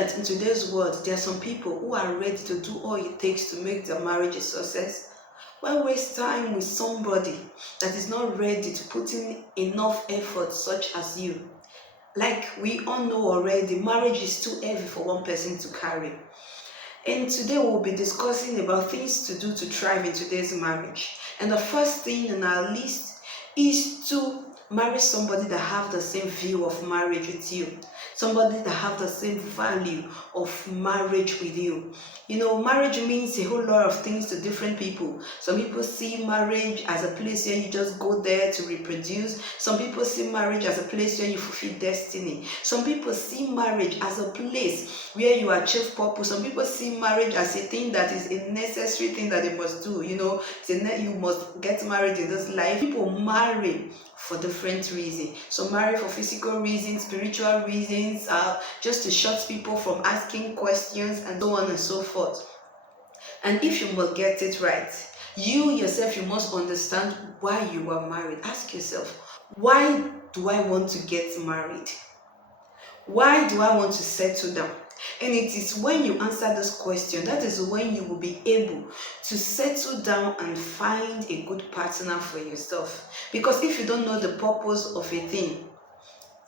that in today's world, there are some people who are ready to do all it takes to make their marriage a success. Why waste time with somebody that is not ready to put in enough effort, such as you? Like we all know already, marriage is too heavy for one person to carry. And today we'll be discussing about things to do to thrive in today's marriage. And the first thing on our list is to marry somebody that have the same view of marriage with you. Somebody that have the same value of marriage with you. You know, marriage means a whole lot of things to different people. Some people see marriage as a place where you just go there to reproduce. Some people see marriage as a place where you fulfill destiny. Some people see marriage as a place where you achieve purpose. Some people see marriage as a thing that is a necessary thing that they must do. You know, you must get married in this life. People marry for different reasons. Some marry for physical reasons, spiritual reasons, just to shut people from asking questions, and so on and so forth. And if you must get it right, you yourself, you must understand why you are married. Ask yourself, why do I want to get married? Why do I want to settle down? And it is when you answer this question, that is when you will be able to settle down and find a good partner for yourself. Because if you don't know the purpose of a thing,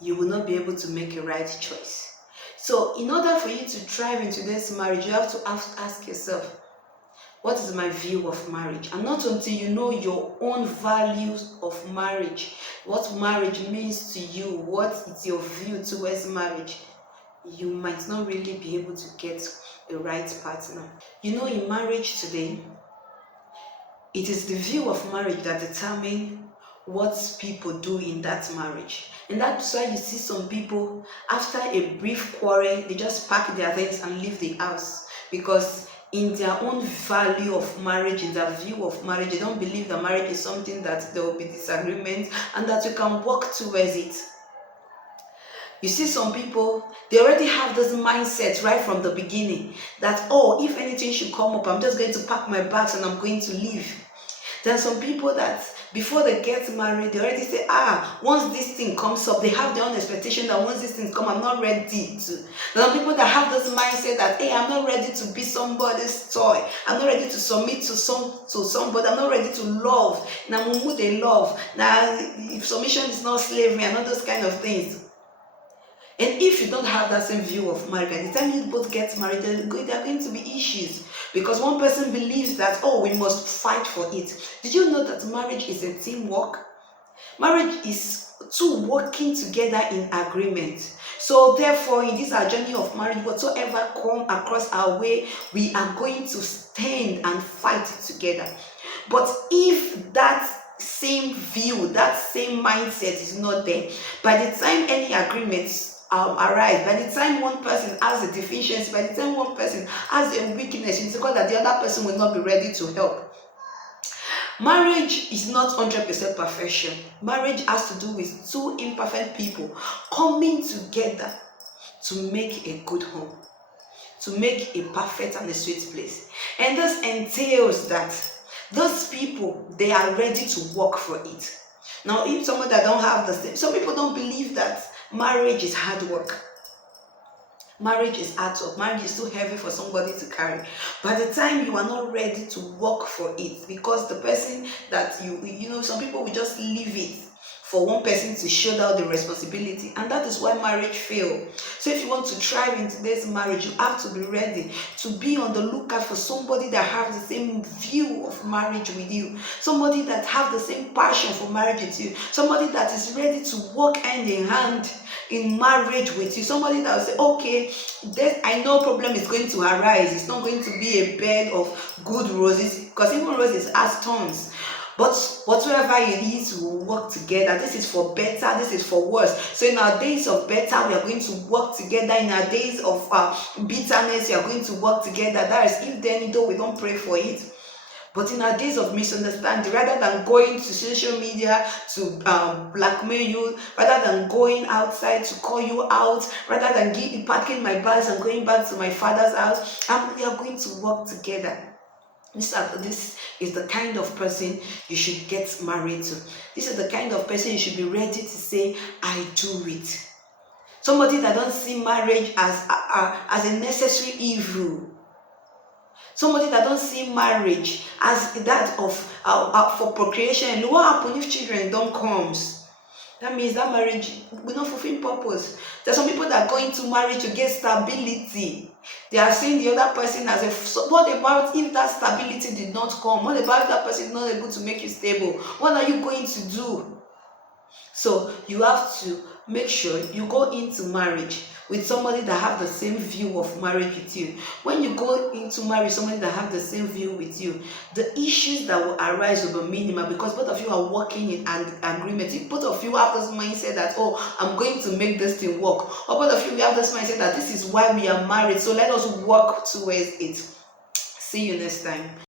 you will not be able to make a right choice. So in order for you to thrive in today's marriage, you have to ask yourself, what is my view of marriage? And not until you know your own values of marriage, what marriage means to you, what is your view towards marriage, you might not really be able to get a right partner. You know, in marriage today, it is the view of marriage that determines what people do in that marriage. And that's why you see some people, after a brief quarrel, they just pack their things and leave the house. Because in their own value of marriage, in their view of marriage, they don't believe that marriage is something that there will be disagreement and that you can work towards it. You see some people, they already have this mindset right from the beginning that, oh, if anything should come up, I'm just going to pack my bags and I'm going to leave. There are some people that before they get married, they already say, once this thing comes up, they have their own expectation that once this thing comes, I'm not ready to. There are people that have this mindset that, hey, I'm not ready to be somebody's toy. I'm not ready to submit to somebody. I'm not ready to love. Now, who they love. Now, if submission is not slavery and all those kind of things. And if you don't have that same view of marriage, at the time you both get married, there are going to be issues. Because one person believes that, oh, we must fight for it. Did you know that marriage is a teamwork? Marriage is two working together in agreement. So therefore, in this our journey of marriage, whatsoever come across our way, we are going to stand and fight together. But if that same view, that same mindset is not there, by the time any agreements arise, by the time one person has a deficiency, by the time one person has a weakness, it's because that the other person will not be ready to help. Marriage is not 100% perfection. Marriage has to do with two imperfect people coming together to make a good home, to make a perfect and a sweet place. And this entails that those people, they are ready to work for it. Now, if someone that don't have the same, some people don't believe that marriage is hard work. Marriage is hard work. Marriage is too heavy for somebody to carry. By the time you are not ready to work for it, because the person that you know, some people will just leave it for one person to shoulder the responsibility, and that is why marriage fails. So if you want to thrive in today's marriage, you have to be ready to be on the lookout for somebody that has the same view of marriage with you, somebody that has the same passion for marriage with you, somebody that is ready to work hand in hand in marriage with you, somebody that will say, okay, I know problem is going to arise. It's not going to be a bed of good roses, because even roses has thorns. But whatsoever it is, we will work together. This is for better, this is for worse. So in our days of better, we are going to work together. In our days of bitterness, we are going to work together. That is, if then, though we don't pray for it. But in our days of misunderstanding, rather than going to social media to blackmail you, rather than going outside to call you out, rather than packing my bags and going back to my father's house, we are going to work together. This is the kind of person you should get married to. This is the kind of person you should be ready to say, I do it. Somebody that don't see marriage as a necessary evil. Somebody that don't see marriage as that of for procreation. What happens if children don't come? That means that marriage will not fulfill purpose. There's some people that go into marriage to get stability. They are seeing the other person as a. So what about if that stability did not come? What about if that person is not able to make you stable? What are you going to do? So you have to make sure you go into marriage with somebody that have the same view of marriage with you. When you go into marriage somebody that have the same view with you, the issues that will arise will be minimal, because both of you are working in an agreement. If both of you have this mindset that, oh, I'm going to make this thing work, or both of you have this mindset that this is why we are married, so let us work towards it. See you next time.